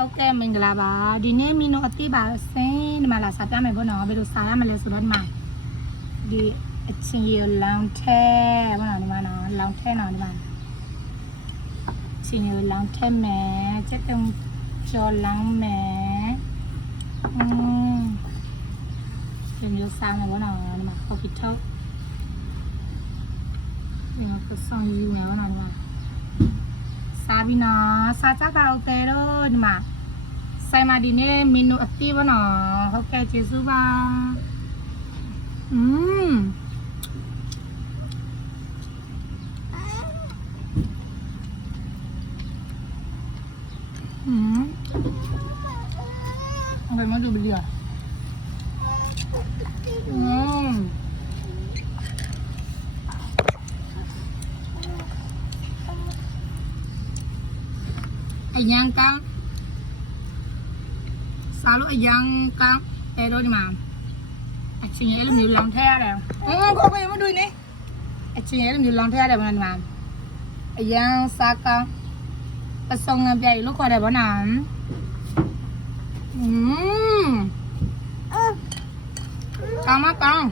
ဟုတ်ကဲ့မင်္ဂလာပါဒီနေ့မီနိုအတိပါစင်းဒီမှာလာစားပြမယ်ဘောနော်ဘယ်လိုစားရမလဲဆိုတော့ဒီမှာဒီအချင်းရလောင်ထဲဘောနော်ဒီမှာနော်လောင်ထဲနော်ဒီမှာအချင်းရလောင်ထဲမယ်စက်တုံကျော်လောင်မယ်ဒီမျိုးစားမယ်ဘောနော်ဒီမှာ coffee talk ဒီမှာကဆောင်ယူမယ်ဘောနော်ဒီမှာစားပြီးနော်စားကြတာโอเคတော့ဒီမှာဆိုင်မှာဒီနေ့မီနူအတိဘောနော်ဟုတ်ကဲ့ကျေးဇူးပါဘယ်မှာดูဘယ်လိုအยังကောင်းစားလို့အยังကောင်းအဲတော့ဒီမှာအချင်းရဲ့လိုမျိုးလောင်ထည့်ရတယ်ကိုယ်မတွေ့နေအချင်းရဲ့လိုမျိုးလောင်ထည့်ရတယ်ဘာလို့ဒီမှာအยังစားကောင်းပစုံငပြိုင်လို့ခေါ်တယ်ဘာနာကောင်းမကောင်း